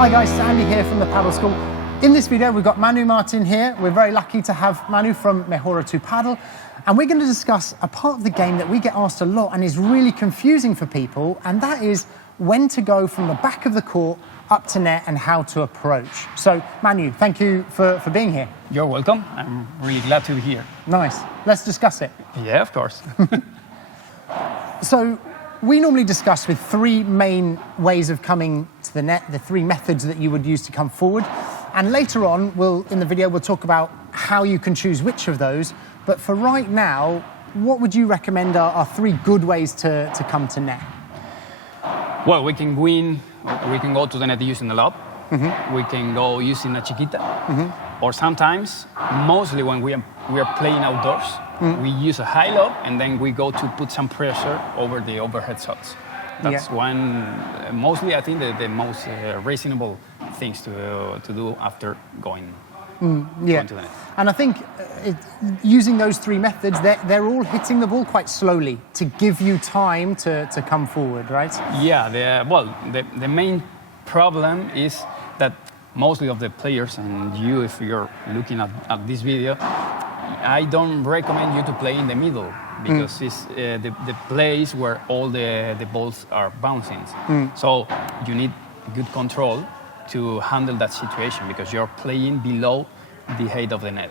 Hi guys, Sandy here from the Paddle School. In this video we've got Manu Martin here. We're very lucky to have Manu from Mejora Tu Padel, and we're going to discuss a part of the game that we get asked a lot and is really confusing for people, and that is when to go from the back of the court up to net and how to approach. So Manu, thank you for being here. You're welcome. I'm really glad to be here. Nice. Let's discuss it. Yeah, of course. So we normally discuss with three main ways of coming to the net, the three methods that you would use to come forward. And later on, in the video, we'll talk about how you can choose which of those. But for right now, what would you recommend are three good ways to come to net? Well, we can go to the net using the lob. Mm-hmm. We can go using a chiquita. Mm-hmm. Or sometimes, mostly when we are playing outdoors, mm-hmm. we use a high lob and then we go to put some pressure over the overhead shots. That's one, mostly I think the most reasonable things to do after going to the net. And I think using those three methods, they're all hitting the ball quite slowly to give you time to come forward, right? Yeah, the main problem is that mostly of the players, and you, if you're looking at this video, I don't recommend you to play in the middle because it's the place where all the balls are bouncing. So you need good control to handle that situation because you're playing below the height of the net.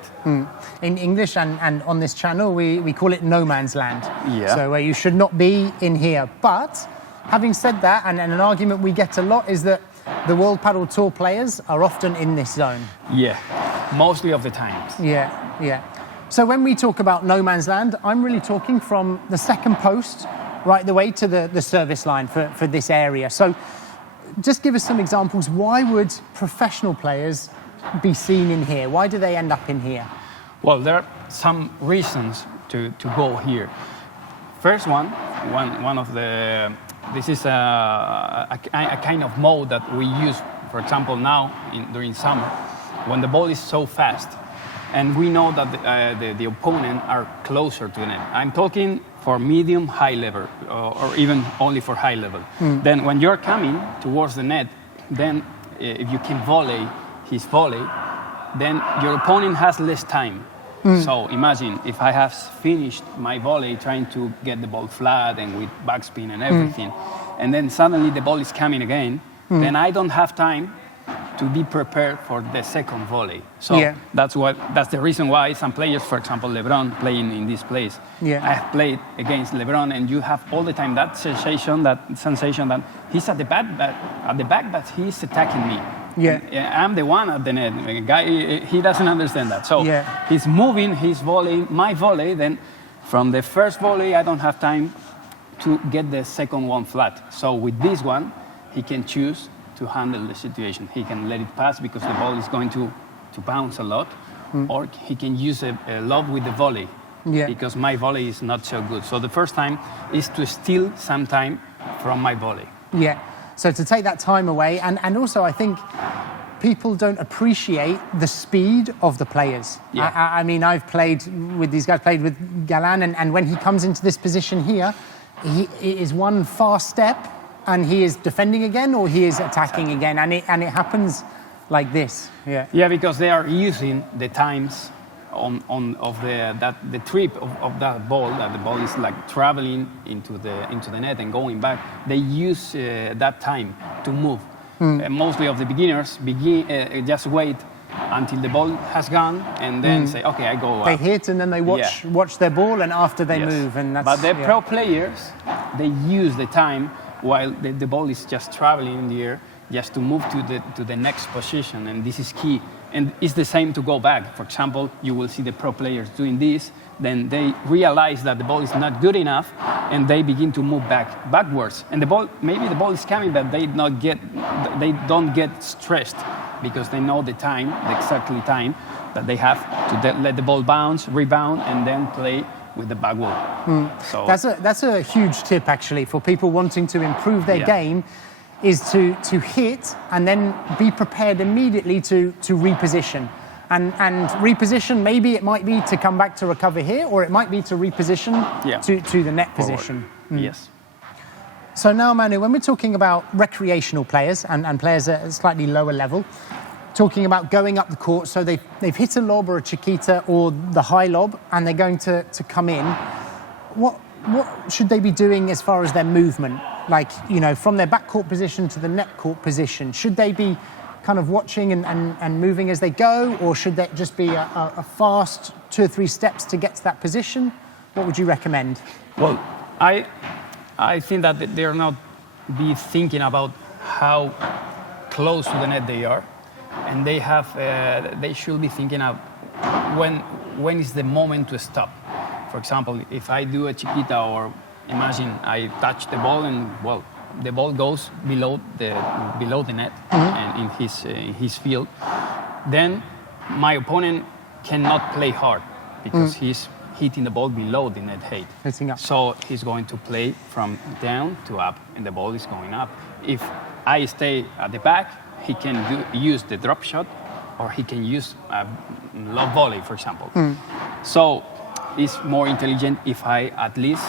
In English and on this channel, we call it no man's land. Yeah. So you should not be in here. But having said that, and an argument we get a lot is that the World Padel Tour players are often in this zone. Yeah, mostly of the times. Yeah. So when we talk about no man's land, I'm really talking from the second post right the way to the service line for this area. So just give us some examples. Why would professional players be seen in here? Why do they end up in here? Well, there are some reasons to go here. First one of the... This is a kind of mode that we use, for example, now during summer, when the ball is so fast, and we know that the opponent are closer to the net. I'm talking for medium, high level, or even only for high level. Then when you're coming towards the net, then if you can volley his volley, then your opponent has less time. So imagine if I have finished my volley trying to get the ball flat and with backspin and everything, and then suddenly the ball is coming again, then I don't have time to be prepared for the second volley. So that's the reason why some players, for example, LeBron playing in this place. Yeah. I have played against LeBron, and you have all the time that sensation that he's at the back, but he's attacking me. Yeah, I'm the one at the net. The guy, he doesn't understand that. So he's moving his volley, my volley. Then from the first volley, I don't have time to get the second one flat. So with this one, he can choose to handle the situation. He can let it pass because the ball is going to bounce a lot, or he can use a lob with the volley because my volley is not so good. So the first time is to steal some time from my volley. Yeah. So to take that time away, and also I think people don't appreciate the speed of the players. Yeah. I mean, I've played with these guys, played with Galan, and when he comes into this position here, he is one fast step, and he is defending again, or he is attacking again, and it happens like this. Yeah, because they are using the times of the trip of that ball, that the ball is like traveling into the net and going back. They use that time to move. Mostly of the beginners just wait until the ball has gone and then say, okay, I go up. They hit and then they watch their ball, and after they move. And that's, but the pro players, they use the time while the ball is just traveling in the air, just to move to the next position, and this is key. And it's the same to go back. For example, you will see the pro players doing this, then they realize that the ball is not good enough, and they begin to move backwards. And maybe the ball is coming, but they don't get stressed because they know the exactly time that they have to let the ball bounce, rebound, and then play with the back wall. So that's a huge tip actually for people wanting to improve their game. Is to hit and then be prepared immediately to reposition. And reposition, maybe it might be to come back to recover here, or it might be to reposition to the net position. Yes. So now, Manu, when we're talking about recreational players and players at a slightly lower level, talking about going up the court, so they've hit a lob or a chiquita or the high lob, and they're going to come in, what should they be doing as far as their movement? Like, you know, from their backcourt position to the net court position, should they be kind of watching and moving as they go, or should that just be a fast 2 or 3 steps to get to that position? What would you recommend? Well, I think that they're not be thinking about how close to the net they are, and they should be thinking of when is the moment to stop. For example, if I do a chiquita, or imagine I touch the ball and, well, the ball goes below the net and in his field, then my opponent cannot play hard because he's hitting the ball below the net height. Hitting up. So he's going to play from down to up, and the ball is going up. If I stay at the back, he can use the drop shot, or he can use a lob volley, for example. So it's more intelligent if I at least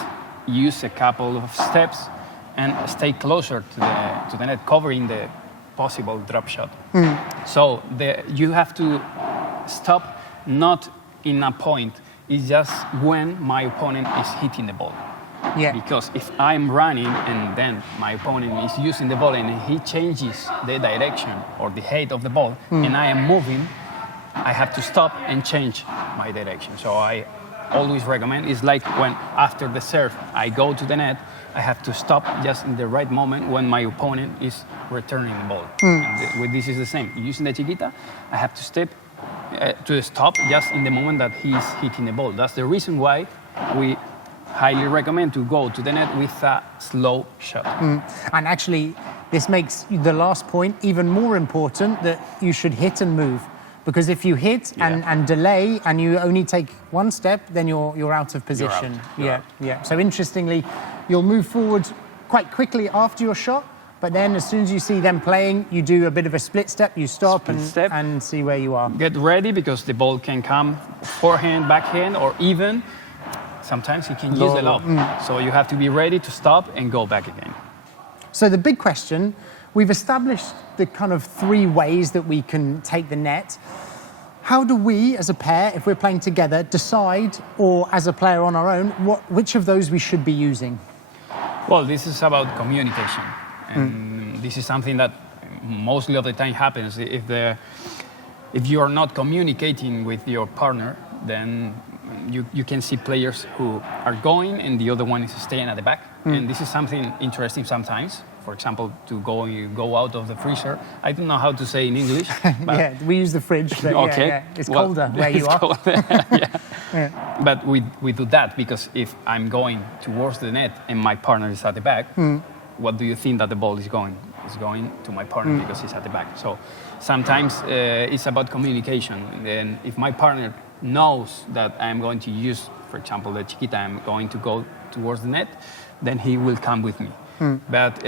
use a couple of steps and stay closer to the net, covering the possible drop shot. So you have to stop not in a point. It's just when my opponent is hitting the ball. Yeah. Because if I'm running and then my opponent is using the ball and he changes the direction or the height of the ball and I am moving, I have to stop and change my direction. So I always recommend, it's like when after the serve I go to the net, I have to stop just in the right moment when my opponent is returning the ball. And with this is the same. Using the chiquita, I have to stop just in the moment that he's hitting the ball. That's the reason why we highly recommend to go to the net with a slow shot. And actually, this makes the last point even more important, that you should hit and move. Because if you hit and delay and you only take 1 step, then you're out of position. You're out. Yeah. So interestingly, you'll move forward quite quickly after your shot, but then as soon as you see them playing, you do a bit of a split step, you stop and see where you are. Get ready, because the ball can come forehand, backhand, or even sometimes he can use the lob. So you have to be ready to stop and go back again. So the big question, we've established the kind of 3 ways that we can take the net. How do we, as a pair, if we're playing together, decide, or as a player on our own, which of those we should be using? Well, this is about communication. And this is something that mostly of the time happens. If you are not communicating with your partner, then you can see players who are going and the other one is staying at the back. And this is something interesting sometimes. For example, to go out of the freezer. I don't know how to say in English. But yeah, we use the fridge. But okay. Yeah. It's colder where you are. But we do that because if I'm going towards the net and my partner is at the back, what do you think that the ball is going? It's going to my partner because he's at the back. So sometimes it's about communication. And if my partner knows that I'm going to use, for example, the chiquita, I'm going to go towards the net, then he will come with me. But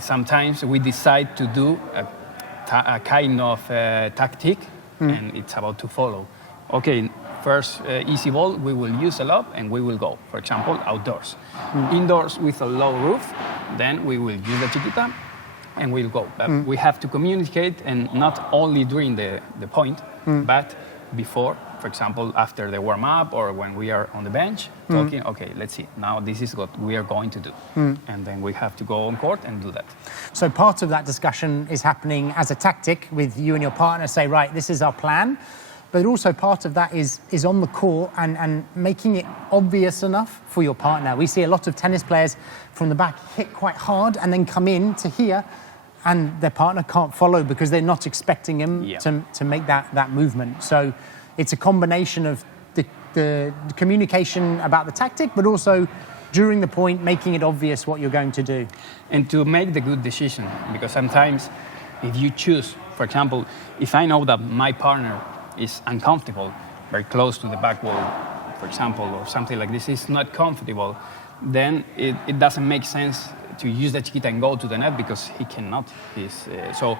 sometimes we decide to do a kind of tactic, and it's about to follow. Okay, first easy ball, we will use a lob and we will go, for example, outdoors. Indoors with a low roof, then we will use the chiquita and we'll go. But we have to communicate, and not only during the point, but before. For example, after the warm-up or when we are on the bench talking, okay, let's see, now this is what we are going to do. And then we have to go on court and do that. So part of that discussion is happening as a tactic with you and your partner, say, right, this is our plan. But also part of that is on the court and making it obvious enough for your partner. We see a lot of tennis players from the back hit quite hard and then come in to here, and their partner can't follow because they're not expecting him to make that movement. So it's a combination of the communication about the tactic, but also during the point, making it obvious what you're going to do. And to make the good decision, because sometimes if you choose, for example, if I know that my partner is uncomfortable, very close to the back wall, for example, or something like this, is not comfortable, then it doesn't make sense to use the chiquita and go to the net because he cannot. So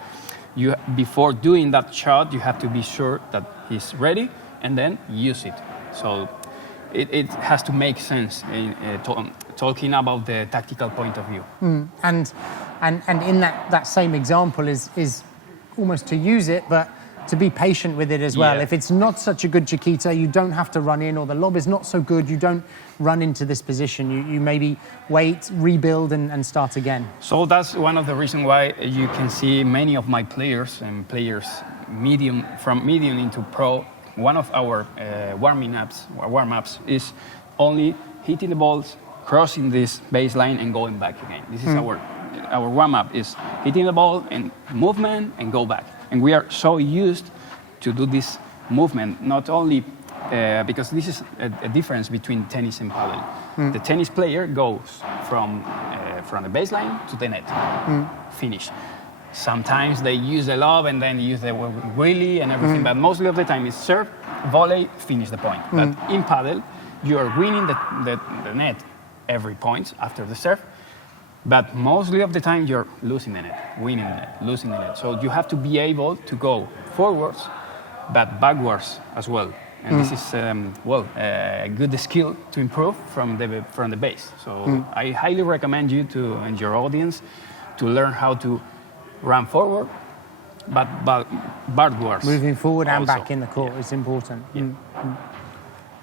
before doing that shot, you have to be sure that he's ready and then use it. So it has to make sense in talking about the tactical point of view. And in that same example is almost to use it, but to be patient with it as well. Yeah. If it's not such a good chiquita, you don't have to run in, or the lob is not so good, you don't run into this position. You maybe wait, rebuild, and start again. So that's one of the reasons why you can see many of my players and players from medium into pro. One of our warm-ups is only hitting the balls, crossing this baseline, and going back again. This is our warm-up is hitting the ball and movement and go back. And we are so used to do this movement, not only because this is a difference between tennis and paddle. The tennis player goes from the baseline to the net, finish. Sometimes they use the lob and then use the wheelie and everything, but mostly of the time it's serve, volley, finish the point. But in paddle, you are winning the net every point after the serve, but mostly of the time you're losing the net, winning the net, losing the net. So you have to be able to go forwards, but backwards as well. And this is a good skill to improve from the base. So I highly recommend you and your audience to learn how to run forward, but backwards. Moving forward and also. back in the court is important. Yeah.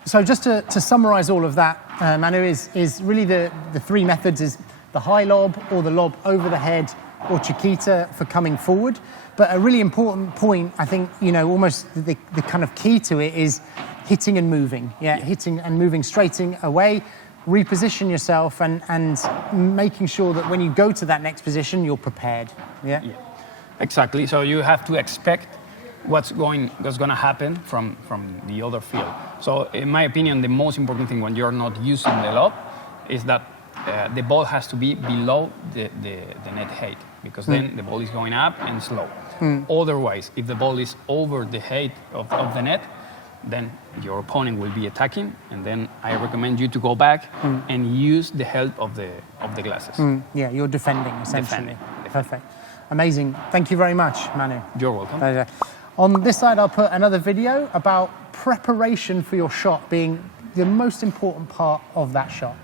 So just to summarize all of that, Manu, is really the three methods is the high lob, or the lob over the head, or chiquita for coming forward. But a really important point, I think, almost the kind of key to it is hitting and moving. Yeah, hitting and moving straight away, reposition yourself, and making sure that when you go to that next position, you're prepared. Yeah. Exactly. So you have to expect what's going to happen from the other field. So in my opinion, the most important thing when you're not using the lob is that the ball has to be below the net height, because then the ball is going up and slow. Otherwise, if the ball is over the height of the net, then your opponent will be attacking, and then I recommend you to go back and use the help of the glasses. Yeah, you're defending, essentially. Defending. Perfect. Amazing. Thank you very much, Manu. You're welcome. Pleasure. On this side, I'll put another video about preparation for your shot being the most important part of that shot.